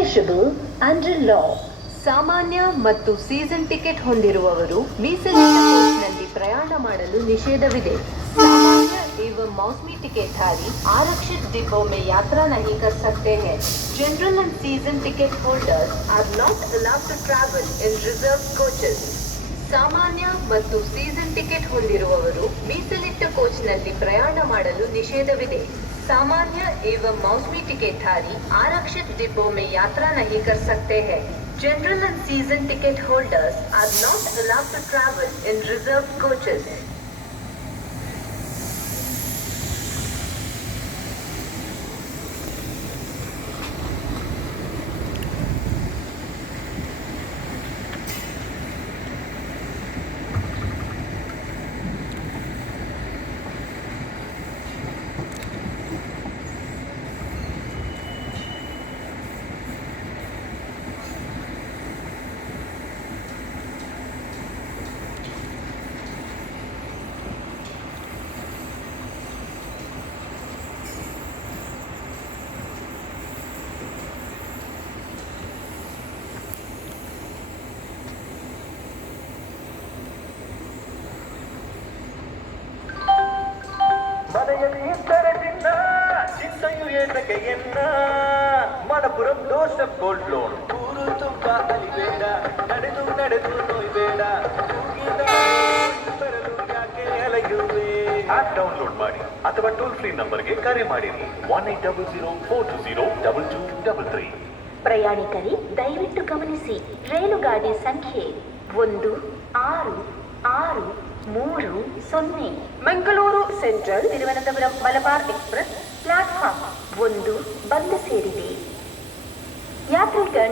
Under law. ಸಾಮಾನ್ಯ ಮತ್ತು season ticket ಹೊಂದಿರುವವರು ಮೀಸಲಿಟ್ಟ ಕೋಚ್ನಲ್ಲಿ ಪ್ರಯಾಣ ಮಾಡಲು ನಿಷೇಧವಿದೆ. सामान्य एवं मौसमी टिकटधारी आरक्षित डिब्बों में यात्रा नहीं कर सकते हैं. General and season ticket holders are not allowed to travel in reserved coaches. ಸಾಮಾನ್ಯ ಮತ್ತು ಸೀಸನ್ ಟಿಕೆಟ್ ಹೊಂದಿರುವವರು ಮೀಸಲಿಟ್ಟ ಕೋಚ್ನಲ್ಲಿ ಪ್ರಯಾಣ ಮಾಡಲು ನಿಷೇಧವಿದೆ. सामान्य एवं मौसमी टिकटधारी आरक्षित डिब्बों में यात्रा नहीं कर सकते हैं. General and season ticket holders are not allowed to travel in reserved coaches. Manappuram doorstep gold loan ಊರು ತುಂಬ ಅಲಿಬೇಡ, ನಡೆದು ನಡೆದು ನೋಯ್ಬೇಡ, ಬರಲು ಯಾಕೆ ಅಲೆಯುವೆ. ಆಪ್ ಡೌನ್ಲೋಡ್ ಮಾಡಿ ಅಥವಾ ಟೋಲ್ ಫ್ರೀ ನಂಬರ್ಗೆ ಕರೆ ಮಾಡಿರಿ 1800-420-2233. ಪ್ರಯಾಣಿಕರೇ ದಯವಿಟ್ಟು ಗಮನಿಸಿ, ರೈಲುಗಾಡಿ ಸಂಖ್ಯೆ 1660 Mangaluru central Thiruvananthapuram Malabar express platform 1 ಬಂದು ಸೇರಿದೆ. ಯಾತ್ರಿಗण